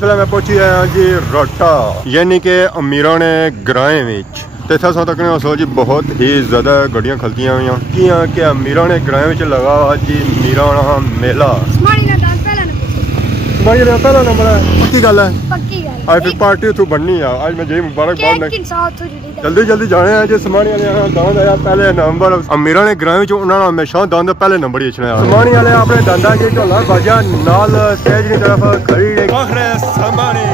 इसलिए मैं पहुंची आया जी रोटा यानी कि अमीरों ने ग्राएं विच ते इत्थे असां तकने सो जी बहुत ही ज़्यादा गड्डियां खलतियां हुई कियां कि अमीरों ने ग्राएं विच लगा जी मीराना मेला पहला नंबर है पक्की गल है आज फिर पार्टी उथों बननी है आज मैं जी मुबारकबाद जल्दी जल्दी जाने हैं जी समानी वाले दांद आया पहले नंबर अमीरों ने ग्रां विच उन्होंने हमेशा दांद पहले नंबर ही छड़े समानी वाले अपने दांदा जी ढोला बाजा नाल स्टेज की तरफ खड़ी आखिर समानी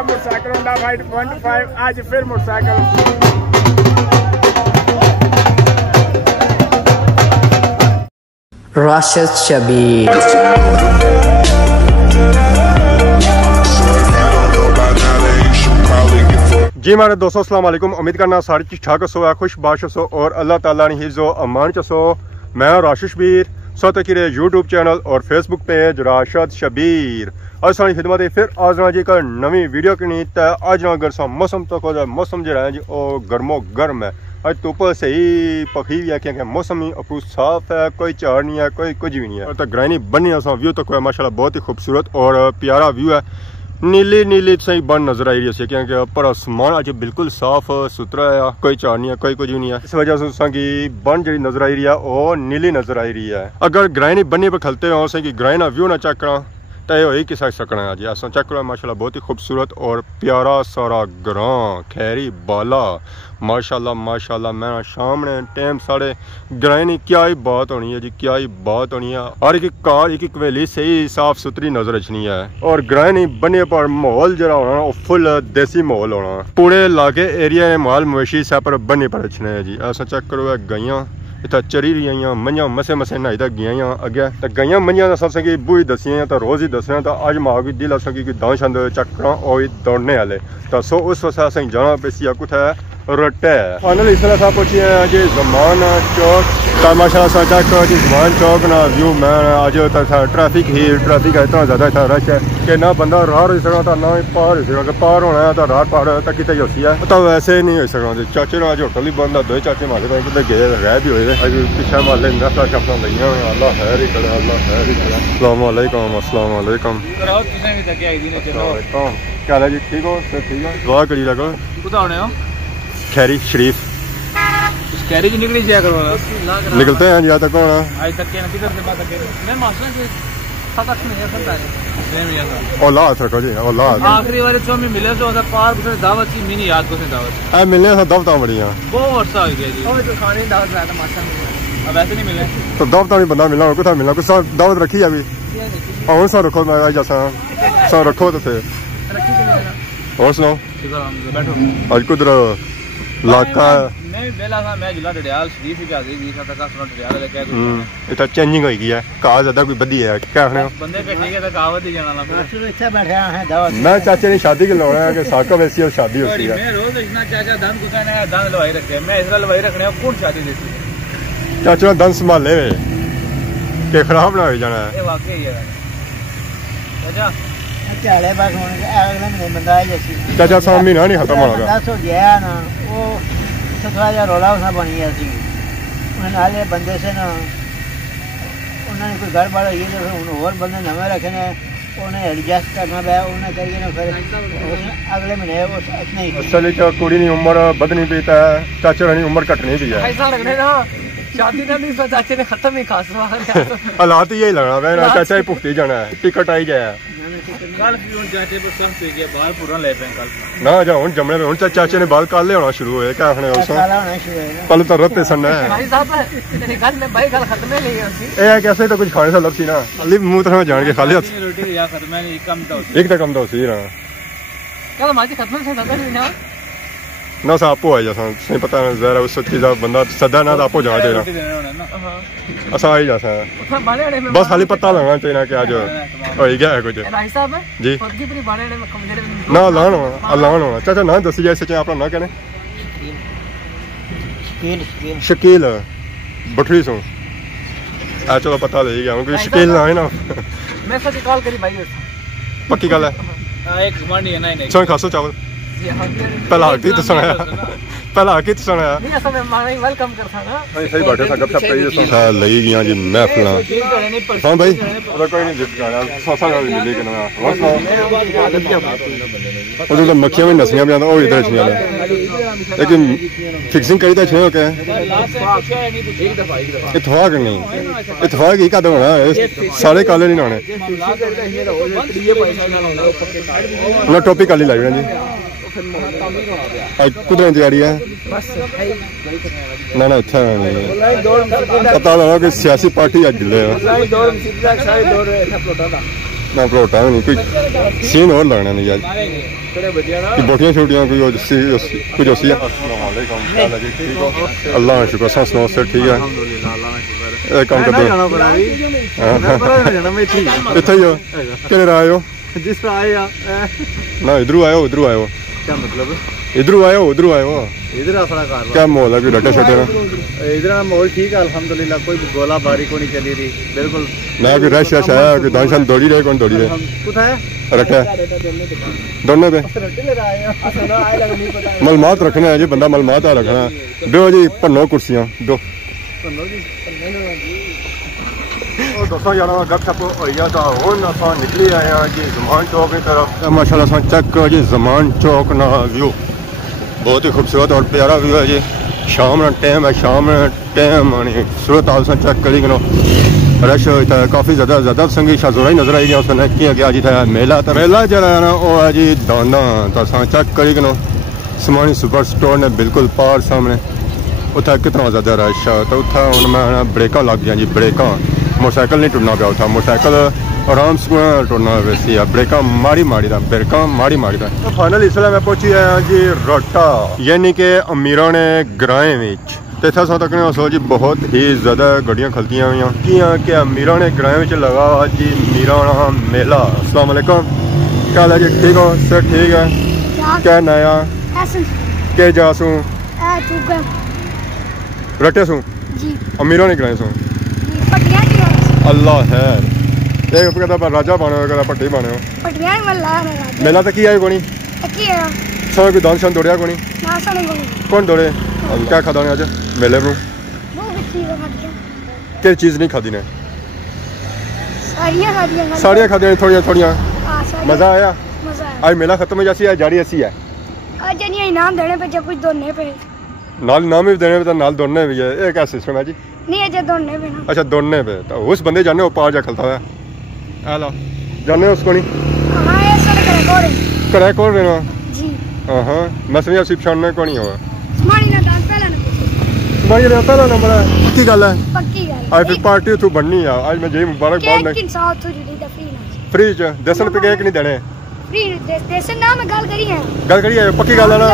मोटरसाइकिल होंडा वाइट 1.5 आज फिर मोटरसाइकिल राशिद शबीर जी मारे दोस्तों अस्सलाम वालेकुम उम्मीद करना सारे ठीक ठाक सो खुश बाश सो और अल्लाह ताला ने हिज़ो अमान चसो मैं राशिद शबीर सो तक यूट्यूब चैनल और फेसबुक पेज राशिद शबीर आज सारी खिदमत फिर आज ना जी का नवी वीडियो की नीत है आज ना अगर सा मौसम तक मौसम जो है जी वो गर्मो गर्म है आज धुप सही पखी हुई है क्योंकि मौसम ही अपू साफ है कोई झाड़ नहीं है कोई कुछ भी नहीं है तो ग्रैनी बनी असा व्यू तक है माशाल्लाह बहुत ही खूबसूरत और प्यारा व्यू है नीली नीली सही बन नजर आई रही है क्योंकि पर आसमान आज बिल्कुल साफ सुथरा है कोई झाड़ नहीं है कोई कुछ भी नहीं है इस वजह से की बन जी नजर आई रही है वो नीली नजर आई रही है अगर ग्रैनी बनी पर खलते हो कि ग्रैना व्यू ना चेक करा तय हो किस सकना है जी असा चेक करो माशाल्लाह बहुत ही खूबसूरत और प्यारा सारा ग्रां खैरी बाला माशाल्लाह माशाल्लाह मैं सामने टाइम साढ़े ग्रैनी क्या ही बात होनी है जी क्या ही बात होनी है हर एक कार एक हवेली सही साफ सुथरी नजर रचनी है और ग्रैनी बने पर माहौल जरा होना वो फुल देसी माहौल होना पूरे इलाके एरिया में माल मवेशी सह पर बने पर रचने है जी असा चेक करो गईयां इतना चरी रही मंझा मसे मसे नहाई तक गई अगे तो गई मंझा का सब सकी बुई दसियां तो रोज़ ही दसना तो अज मां की दिल सकी कि दां छंद चक्कर और दौड़ने वाले तो सो उस वक्त असें जाना पेसी कुछ रट्टे फाइनल इसलिए साहब पहुंचे हैं जी जमान चौक तो माशाल्लाह चेक जी जमान चौक ना व्यू मैं अज ट्रैफिक ही ट्रैफिक है इतना ज़्यादा इतना रश है कि ना बंदा राह हो सकता ना ही पार हो सकता पार होना है तो राह पार तक कितने ही होती है तो वैसे नहीं हो सकता चाचे अज होटल ही बंद दो चाचे मारे कितने गए रह भी हुए अज पिछले माले नफा शफा लिया अल्लाह खैर ही करे अल्लाह खैर ही करे अस्सलाम वालेकुम अस्सलाम वालेकुम क्या है जी ठीक हो ठीक है दुआ करी लगो खैरी शरीफ कैरी निकली जाया करो निकलते हैं यहाँ तक होना आज तक के किधर से बात करें मैं मास्टर से 7-8 महीने से है औलाद रखो जी औलाद आखिरी वाले चो में मिले तो पार कुछ दावत की मिनी याद को से दावत है मिलने से दवता बढ़िया बहुत वर्षा हो गया जी और तो खाने दावत लाया था मास्टर ने अब ऐसे नहीं मिले तो दवता नहीं बंदा मिलना कुछ मिलना कुछ दावत रखी अभी और सर रखो मैं आज जैसा सर रखो तो थे और सुनाओ बैठो आज कुछ लाका मैं बेला था मैं जिला डडियाल शरीफ ही आ गई था तक सुना डडियाल लेके इतना चेंजिंग हो गई है कहा ज्यादा कोई बदी है क्या कहने बंदे के ठीक है तो कहावत ही जाना ना इतना बैठा है दावत मैं चाचे ने शादी के लौड़ा है कि साका वैसी और शादी होती है मैं रोज इतना चाचा दान गुसा ने दान लवाई रखे मैं इसरा लवाई रखने कौन शादी देती चाचा दान संभाले के खराब ना हो जाना है ये वाकई है चाचा चाले बस अगले महीने बंदा आ जैसी चाचा साहब महीना नहीं खत्म होगा 10 हो गया ना वो थोड़ा जा रोला उसने बनी है सी उन्हें नाले बंदे से ना उन्होंने कोई घर बार ये तो और बंदे नवे रखे ने उन्हें एडजस्ट करना पाया उन्हें करिए ना फिर अगले महीने वो नहीं असल में कुड़ी की उम्र बढ़नी पई है चाचा की उम्र घटनी पई है ऐसा लगने ना शादी का नहीं चाचे ने खत्म ही खास हालात यही लगना मैं चाचा ही भुगती जाना है टिकट आई जाए कल चाचे पर सब पे गया बाल पूरा ले पे कल ना जा हुन जमने में हुन चाचे ने बाल काले होना शुरू होए क्या आखने उसो पहले तो रत्ते सन है भाई साहब तेरे घर में भाई गल खत्म ही नहीं होती ए कैसे तो कुछ खाने से लपसी ना अली मुंह तरह जान के खाली रोटी या खत्म नहीं कम तो एक तक कम तो सी ना क्या माजी खत्म से दादा नहीं ना ना सा आपो है जैसा नहीं पता जरा उस चीज बंदा सदा ना आपो जाना चाहिए असा आई जैसा बस खाली पता लगना चाहिए कि आज हो गया है कुछ भाई साहब जी ना लान होना चाचा ना दसी जाए सच्चा अपना ना कहने शकील बठरी सो चलो पता ले गया क्योंकि शकील ना है ना मैं सच कॉल करी भाई पक्की गल है एक मांडी है नहीं सुन खासो चावल पहला की तो सुनाया पहला की तो सुनाया नहीं असल में माना ही वेलकम करता ना सही बैठे था गप शप करी तो लई गया जी महफिलां हां भाई और कोई नहीं जिस गाना सासा लेकिन और तो मक्खियां में नसियां भी आंदा ओ इधर छिया लेकिन फिक्सिंग करी तो छे ओके इत्तेफाक नहीं इत्तेफाक ही कदम होना सारे काले नहीं होने ना टॉपिक काली लाई जी कुदरत तैयारी है ना ना इतना नहीं पता लगा कि सियासी पार्टी अज जिले ना प्लोटा नहीं कोई सीन और लगना नहीं आज कि बोटियां छोटियां कोई कुछ उसी अल्लाह का शुक्र सा सुनो से ठीक है काम करते इतना ही हो किन्ने आए हो जिस तरह आए ना इधरू आयो उधरू आयो क्या मतलब इधरू आयो उधरू आयो इधर अपना कार क्या माहौल है कोई डटे शटे ना इधर माहौल ठीक है अल्हम्दुलिल्लाह कोई गोला बारी को नहीं चली रही बिल्कुल ना कोई रश रश आया कोई दानशान दौड़ी रहे कौन दौड़ी रहे कुछ रखे दोनों पे मलमात रखना है जी बंदा मलमात आ रखना दो जी भन्नो कुर्सियां दो दोस्तों यार गप शप होई जा तो हुन असां निकली आए हैं जी ज़मान चौक की तरफ माशाल्लाह असां चेक करो जी ज़मान चौक ना व्यू बहुत ही खूबसूरत और प्यारा व्यू है जी शाम ना टाइम है शाम टाइम आनी सूरत हाल से चेक करी करो रश होता है काफ़ी ज़्यादा संगी शाजोरा ही नजर आई गया उसने किया गया जी था मेला तो मेला जरा है ना वो है जी दाना तो असां चेक करी करो समानी सुपर स्टोर ने बिल्कुल पार सामने उतना कितना ज़्यादा रश है तो उतना हूँ मैं ब्रेका लग गया जी ब्रेका मोटरसाइकिल नहीं टुरना पाया था मोटरसाइकिल आराम से टुरना वैसी है ब्रेका माड़ी था ब्रेका माड़ी था तो फाइनल इसलिए मैं पहुंची आया जी रोटा यानी कि अमीराने ग्राएं विच ते इत्थे तकने सो जी बहुत ही ज़्यादा गड्डियां खलतियां हुई कि अमीराने ग्राएं विच लगा हुआ जी मीराना मेला। अस्सलाम वालेकुम क्या हाल है जी ठीक हो सर ठीक है क्या नया के जासू रटे सू अमीराने ग्राएं सू अल्लाह है एक कहता राजा बने हो कहता पट्टी बने हो मेला तो की आए कोनी सो कोई दान शान दौड़िया कोनी कौन दौड़े क्या खादा ने आज मेले में क्या चीज़ नहीं खादी ने सारियां खादियां थोड़ियां मज़ा आया आज मेला खत्म हो जासी है जारी ऐसी है इनाम देने पे जब कुछ दौड़ने पे नाल इनाम भी देने पे तो नाल दौड़ने भी है ये क्या सिस्टम है जी नहीं अजय दौड़ने पे ना अच्छा दौड़ने पे तो उस बंदे जाने वो पार जा खलता है हेलो जाने उसको नहीं करे कौन रहना जी हाँ मैं समझा सिर्फ शान को नहीं हुआ तुम्हारी ना दाल पहला नंबर है पक्की गल है पक्की गल आज फिर पार्टी तू बननी है आज मैं जी मुबारकबाद फ्री च 10 रुपए केक नहीं देने गल करिए पक्की गल है ना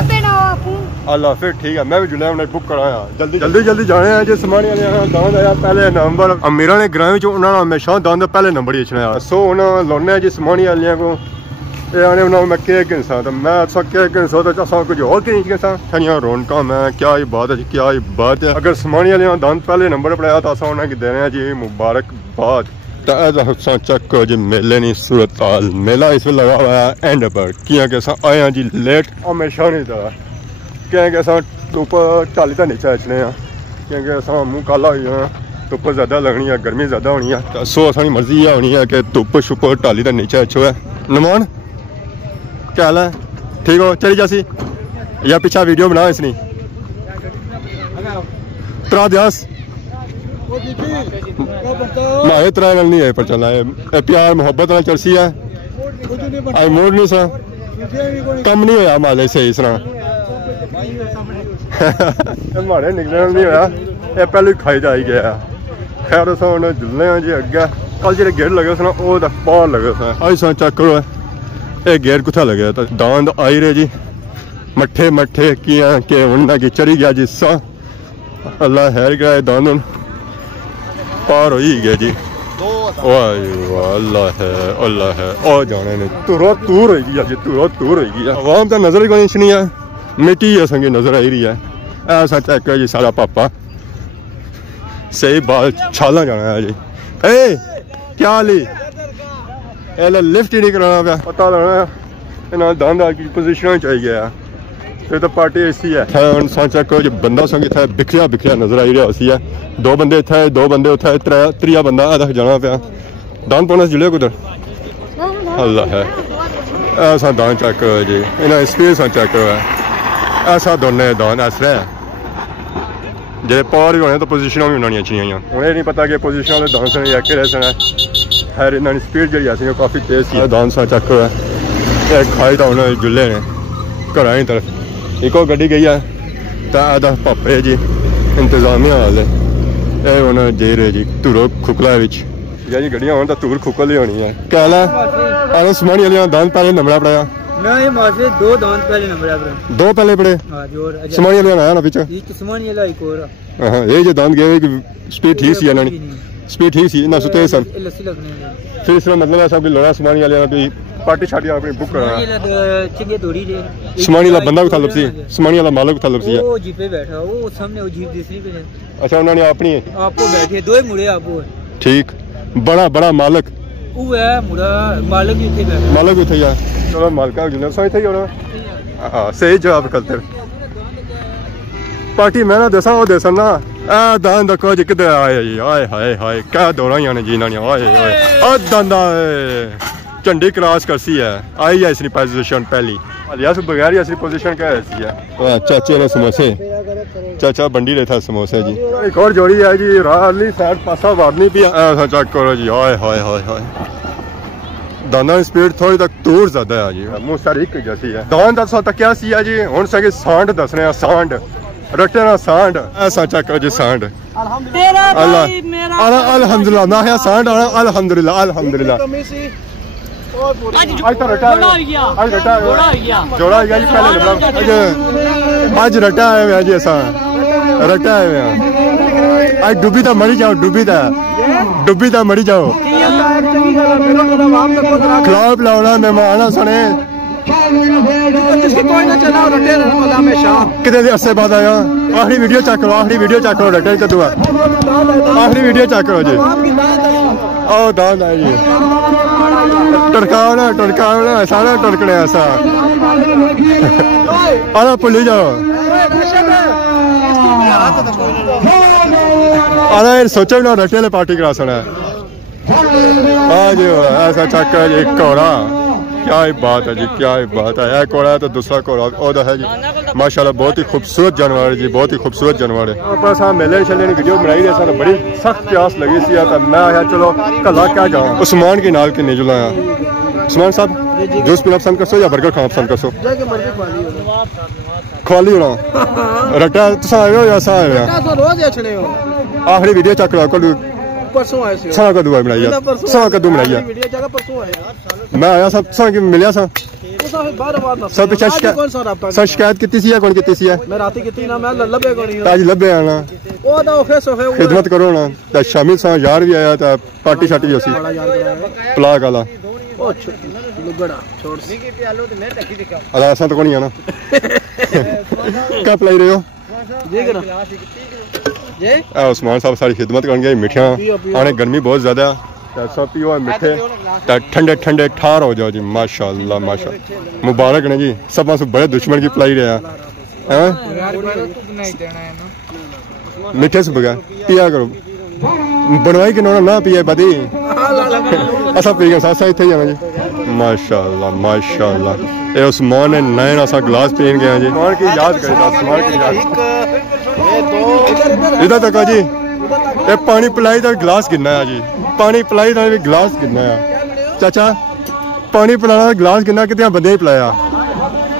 अल्लाह फिर ठीक है मैं भी जुलाई में बुक कराया जल्दी जाने हैं जी समानी वाले दांद आया पहले नंबर अमीरा ने ग्रां में उन्होंने हमेशा दांद पहले नंबर ही छना सो उन्होंने लाने जी समानी वाले को आने उन्होंने मैं केक गिनसा तो मैं अच्छा केक गिनसा तो असा कुछ और नहीं गिनसा छनिया रौनका मैं क्या ही बात है क्या ही बात है अगर समानी वाले दांद पहले नंबर पड़ाया तो असा उन्हें दे रहे हैं जी मुबारकबाद चेक करो जी मेले नहीं सूरत हाल मेला इस लगा हुआ है एंड पर किया कि आए हैं जी लेट हमेशा नहीं था क्या कि धुप चाली तो नीचे अचने क्योंकि अस मूँह काला हो जाना धुप ज़्यादा लगनी है गर्मी ज़्यादा होनी है सो असानी मर्जी यह होनी है कि धुप छुप टाली तो नीचे अच्छो है नमान क्या हाल है ठीक हो चली जासी या पिछा वीडियो बना इसनी त्रा दस माए त्रा नहीं है पर चला है प्यार मोहब्बत वाला चर्सी है आई मूड नहीं सा कम नहीं होया माले सही सुना मारे निकलने नहीं होया ये पहले खाई जा ही गया खैर अस हम जुलने जी अगे कल जो गेट लगे सन वो पार लगे सन अज चेक करो ये गेट कुत्थे लगे तो दांद आई रहे जी मट्ठे मट्ठे किया के उन्ना की चढ़ी गया जी सा अल्लाह हैर गया दांद पार हो ही गया जी अल्लाह है और जाने ने तुरो दूर हो गया जी तुरो दूर हो गया आवाम तो नजर ही कोई नहीं है मिट्टी है संगी नजर आई रही है ऐसा चेक है जी सारा पापा सही बाल छाला जाना है जी ए क्या ली लिफ्ट ही नहीं कराना पाया पता लगना इन्होंने दांदा की पोजिशन चाहिए ये तो पार्टी ऐसी है हम चेक करो जो बंदा संग इतना बिखरिया बिखरिया नजर आई रहा सी है। दो बंदे इतना है, दो बंदे उतना है, त्रिया बंदा आधा जाना पाया दान पौना जुड़े कुदर अल्लाह है ऐसा दान चेक करो जी इन्हें स्पेस चेक करो है ऐसा दोनों दान ऐसा है जे पावर भी होने तो पोजिशन भी उन्होंने अच्छी हुई उन्हें नहीं पता कि पोजिशन वाले दान से एक रह खैर इन्होंने स्पीड जी ऐसी काफ़ी तेज थी दान सा चेक करो है खाई तो उन्होंने जुले ने घर ही तरफ एक और गड्डी गई है तो आधा पापे जी इंतजामिया वाले ये होना जेर है जी धूरो खुकला या जी गड्डियां होने तो धूर खुकल ही होनी है क्या है समानी वाले दान पहले नंबरा पड़ाया नहीं मासे दो दान पहले नंबर पर दो पहले पड़े समानी वाले आया ना पीछे समानी वाला एक और हां ये जो दान गए स्पीड ठीक सी इन्होंने स्पीड ठीक सी ना सुते सब लस्सी लगने फिर इसका मतलब ऐसा भी लोड़ा समानी वाले भी पार्टी शादी अपनी बुक कराना समानी वाला बंदा भी था लपसी समानी वाला मालिक था लपसी वो जीप पे बैठा वो सामने वो जीप दूसरी पे अच्छा उन्होंने अपनी आपको बैठे दो ही मुड़े आपको ठीक बड़ा बड़ा मालिक वो है मुड़ा मालिक भी थे बैठा मालिक भी थे यार चलो मालिका जुनर सही थे और हां सही जवाब करते पार्टी मैं ना दसा वो दसा ना आ दान दा कोज किधर आए जी हाय हाय हाय क्या दौड़ाइयां ने जी इन्होंने हाय हाय आ दंदा झंडी क्रॉस करसी है आई है इसकी पोजीशन पहली अलिया से बगैर ही असली पोजीशन क्या है वाह चाचे ने समोसे चाचा बंडी रहता समोसे जी एक और जोड़ी है जी राली साइड पासा वारनी भी ऐसा चेक करो जी हाय हाय हाय हाय दाना स्पीड थोड़ी तक दूर ज्यादा है जी मुंह सारी एक जैसी है दान दसो तक क्या सी है जी हुन सके सांड दसने हैं सांड रटे ना सांड ऐसा चेक करो जी सांड अल्लाह अल्हम्दुलिल्लाह ना है सांड अल्हम्दुलिल्लाह अल्हम्दुलिल्लाह आज तो रटा आज रटा जोड़ा गया जी पहले आज रटा है जी ऐसा रटा है आज डूबी था मरी जाओ डूबी था मरी जाओ खिलाफ लाना मेहमान सुने कितने अरसे बाद आया आखिरी वीडियो चेक करो रटे कदू आखिरी वीडियो चेक करो जी आओ दान है जी टड़कावना सारा टड़कने ऐसा आना भुली जाओ आना सोचो ना रटे ने पार्टी करा सुना आज ऐसा चेक कर जी कोड़ा क्या ही बात है जी क्या ही बात है एक कोड़ा है तो दूसरा कोड़ा है जी माशाल्लाह बहुत ही खूबसूरत जानवर है जी बहुत ही खूबसूरत जानवर है बस हाँ मेले शले वीडियो बनाई रहे सन बड़ी सख्त प्यास लगी सी तो मैं आया चलो कला क्या जाऊँ उस्मान की नाल के नहीं जुलाया उस्मान साहब जूस पीना पसंद करसो या बर्गर खाना पसंद करसो खाली होना रटा तुसा आए हो या सा आए हो आखिरी वीडियो चेक करो परसों आए सी सा कदू बनाई सा कदू बनाई वीडियो जगह परसों आए मैं आया सब सा मिलिया सा सब पीछे शिकायत कितनी सी है कौन कितनी सी है मैं राती कितनी ना मैं लब्बे कोनी आज लब्बे आना ओ दा ओखे सोखे खिदमत करो ना तो शामिल सा यार भी आया था पार्टी शाटी जोसी प्लाग वाला ओ लुगड़ा छोड़ सी के प्यालो तो मैं टकी दिखा अला ऐसा तो कोनी है ना क्या प्लाई रहे हो जी करा जी उस्मान साहब सारी खिदमत करनगे मिठिया आने गर्मी बहुत ज्यादा सब पियो मिठे ठंडे ठंडे ठार हो जाओ जी माशाल्लाह माशाल्लाह मुबारक ने जी सब से बड़े दुश्मन की पिलाई रहे हैं मिठे से बगैर पिया करो बनवाई के ना पिए बदी असा पी गए साथ इतने जाना जी माशाल्लाह माशाल्लाह ये उस्मान ने नए असा गिलास पीन गए जी उस्मान की याद करेगा उस्मान की याद इधर तक जी ये पानी पिलाई का गिलास गिनना है जी पानी पिलाई का भी गिलास गिनना है चाचा पानी पिलाना गिलास गिनना कितने बंदे ही पिलाया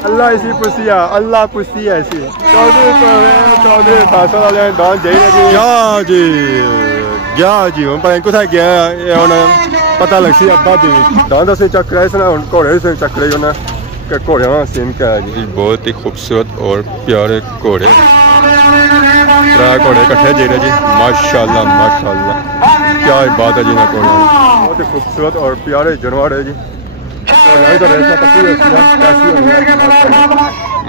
अल्लाह इसी पुछिया अल्लाह पुछती है ऐसी चौधरी खासा वाले दान दे गया जी हम पर कुछ गया ये पता लग सी अब्बा दी दान से चक रहे थे ना घोड़े से चक रहे उन्हें कि घोड़े सीन क्या है जी बहुत ही खूबसूरत और प्यारे घोड़े त्रै घोड़े इकट्ठे जे रहे जी माशाल्लाह माशाल्लाह क्या बात है जी ना घोड़े बहुत ही खूबसूरत और प्यारे जानवर है जी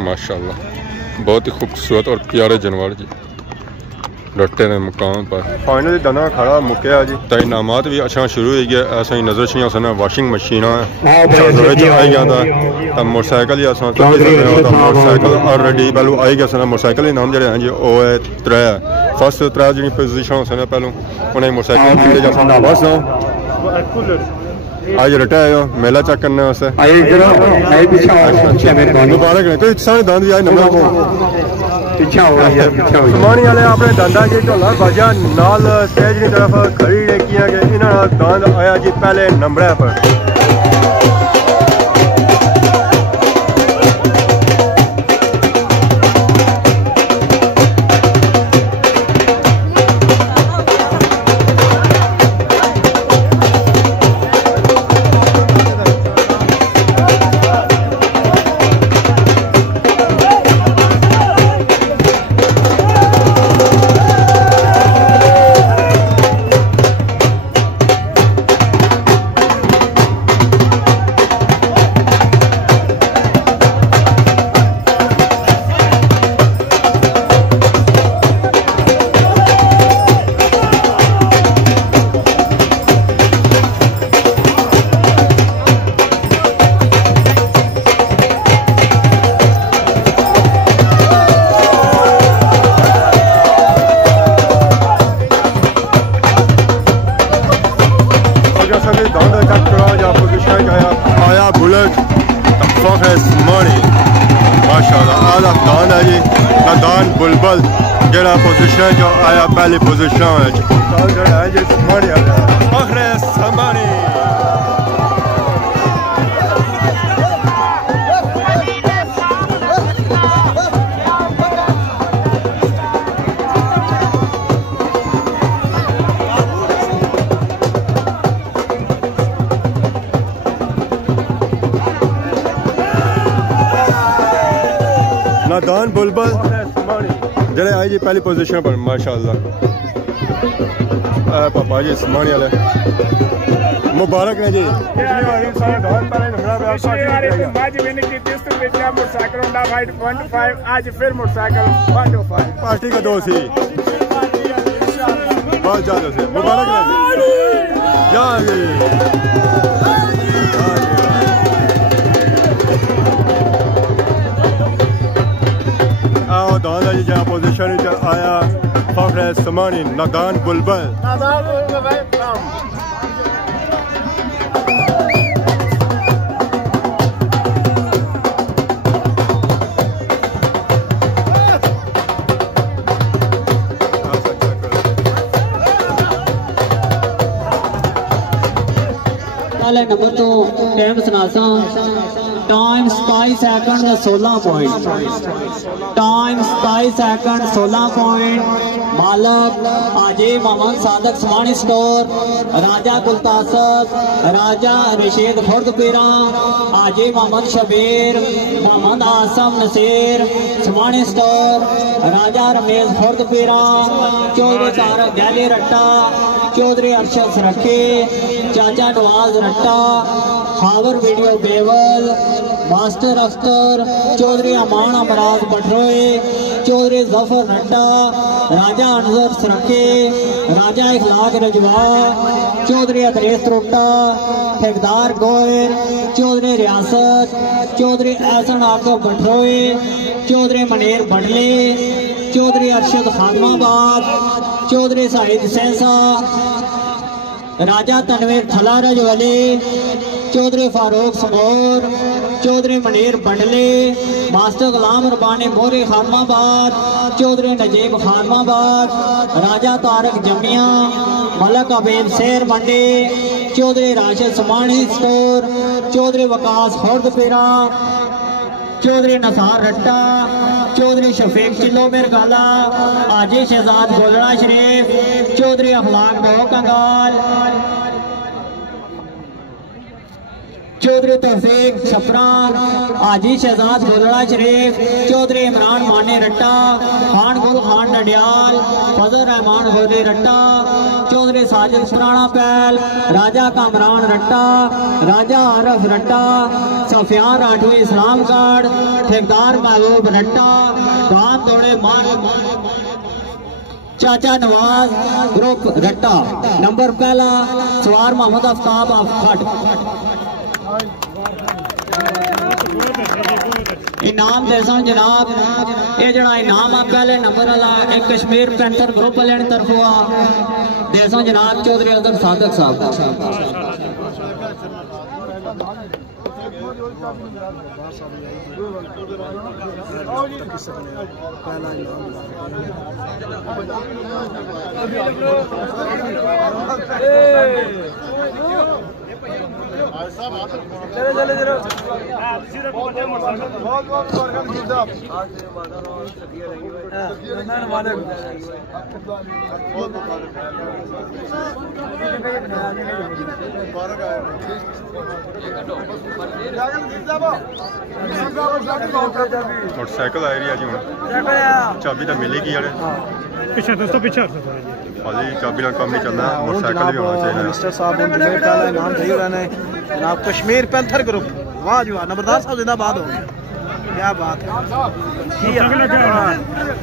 माशाल्लाह बहुत ही खूबसूरत और प्यारे जानवर जी रट्टे ने मुकाम पर फाइनली दना खड़ा मुक्या जी। तो इनामात भी अच्छा शुरू हो गया। ऐसा ही नजर छियां सन वॉशिंग मशीन आई गया था। तो मोटरसाइकिल ही असा मोटरसाइकिल ऑलरेडी पहलू आई गया सन। मोटरसाइकिल इनाम जो हैं जी वो है 3 फर्स्ट 3 जी पोजिशन सन पहलू उन्हें मोटरसाइकिल मिले जा सन। बस आज रटा है मेला चेक करने वास्ते मुबारक ने कोई सारे दांत भी आज नंबर को समानी वाले अपने दादा जी ढोला बाजा नाल स्टेज की तरफ खड़ी किया गया। इन्होंने दांत आया जी पहले नंबर पर। नादान बुलबुल जरा पोजिशन जो आया पहली पोजिशन है जी समानी आखिर समानी। नादान बुलबुल जड़े आई जी पहली पोजीशन पर माशाअल्लाह। पापा जी समानी वाले मुबारक ने जी। आज फिर मोटरसाइकिल पार्टी का दोस्त ही बहुत ज्यादा से मुबारक ने जी। दादा जी जहाँ पोजिशन आया फखर समानी नादान बुलबुल। पहले नंबर तो टाइम सुनासा time 27 second 16 point time 27 second 16 point मालक आजे मोहम्मद सादक समानी स्टोर राजा गुलतासब राजा रशीद खुर्दपीरा आजे मोहम्मद शबीर मोहम्मद आसम नसीर समानी स्टोर राजा रमेश खुर्दपीरा चौधरी तारक गैली रट्टा चौधरी अरशद रखे चाचा नवाज रट्टा हावर वीडियो बेवल मास्टर अख्तर चौधरी अमान अमराज बटरोए चौधरी जफर नड्डा राजा अनवर सरके राजा इखलाक रजवा चौधरी अदरेस त्रोटा ठेकेदार गोयर चौधरी रियासत चौधरी एहसन आकब बटरोए चौधरी मनीर बडले चौधरी अरशद खादमाबाद चौधरी साहिद सेंसा राजा तनवीर थलारज वली चौधरी फारूक समोर चौधरी मनीर बंडले मास्टर गुलाम रबानी मोरी खानमाबाद चौधरी नजीब खानमाबाद राजा तारक जमिया मलक अबीब शेर मंडी चौधरी राशिद समानी स्टोर चौधरी वकास खुर्दपीरा चौधरी नसार रट्टा चौधरी शफीक चिल्लो मिरगाला आजी शहजाद गोलड़ा शरीफ चौधरी अखलाक दो कंगाल चौधरी तौफीक छपरा आजी शहजाद गोलड़ा शरीफ चौधरी इमरान मानी रट्टा खान गुल खान नडियाल फजल रहमान गोली रट्टा चौधरी साजिद पुराना पैल राजा कामरान रट्टा राजा आरफ रट्टा सफियान राठवी इस्लामगढ़ ठेकेदार महबूब रट्टा दान तोड़े मार चाचा नवाज ग्रुप रट्टा। नंबर पहला सवार मोहम्मद आफ्ताब खट। इनाम देसा जनाब, ये जड़ा इनाम आ पहले नंबर वाला एक कश्मीर पैंथर ग्रुप वाले तरफों आ देसा जनाब चौधरी अजहर सादक साहब। मोटरसाइकिल आ रही है जी हूँ चाबी तो मिलेगी यार पीछे दोस्तों पीछे भाजी चाबी का काम नहीं चलना मोटरसाइकिल भी होना चाहिए। मिनिस्टर साहब नाम सही हो रहा है जनाब कश्मीर पैंथर ग्रुप। वाह जी वाह नंबरदार साहब जिंदाबाद हो क्या बात है।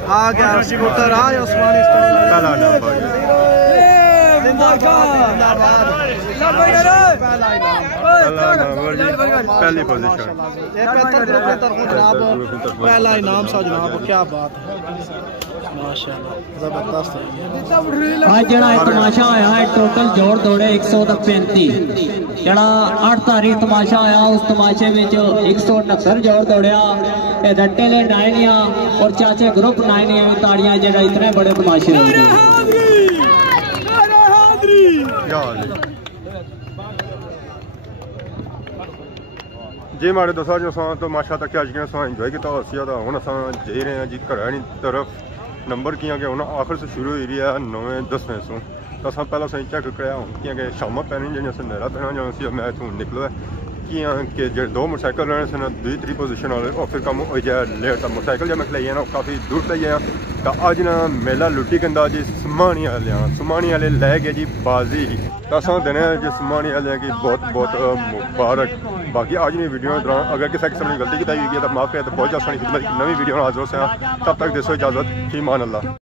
आ गया स्कूटर आए उस्मानी पहला नंबर पहली पोजीशन पहला इनाम सा जनाब क्या बात है माशाल्लाह जबरदस्त है। आज जड़ा तमाशा होया है टोटल जोड़ दौड़े 135 जड़ा 8 तारीख तमाशा होया उस तमाशे में 169 जोड़ दौड़िया रट्टे ले नाइनिया और चाचे ग्रुप नाइनिया में ताड़ियां जड़ा इतने बड़े तमाशे हो गए। जी मारे दसा जो तो माशा तक अज के इंजॉय किया हूँ अस जा रहे हैं जी घरानी तरफ नंबर किया कि हूँ आखिर से शुरू हुई है 9-10 सौ तो अस पहला सही चेक कराया हूँ कि शाम पैनी जो नेरा पैना जो मैं इतों निकलो कि जो 2 मोटरसाइकिल रहने से 2-3 पोजीशन वाले और फिर कम हो जाए लेट तो मोटरसाइकिल जब मैं खिलाई ना काफ़ी दूर लाई आया तो अज ना मेला लुटी कहता जी समानी वाले लै गए जी बाजी तो अस देने जी समानी वाले की बहुत बहुत मुबारक। बाकी आज नहीं वीडियो दौरान अगर किसी किस्म की गलती की हुई है तो माफ़ है तो बहुत जल्द खिदमत नवी वीडियो हाजिर हो तब तक देसो इजाज़त फी मान अल्लाह।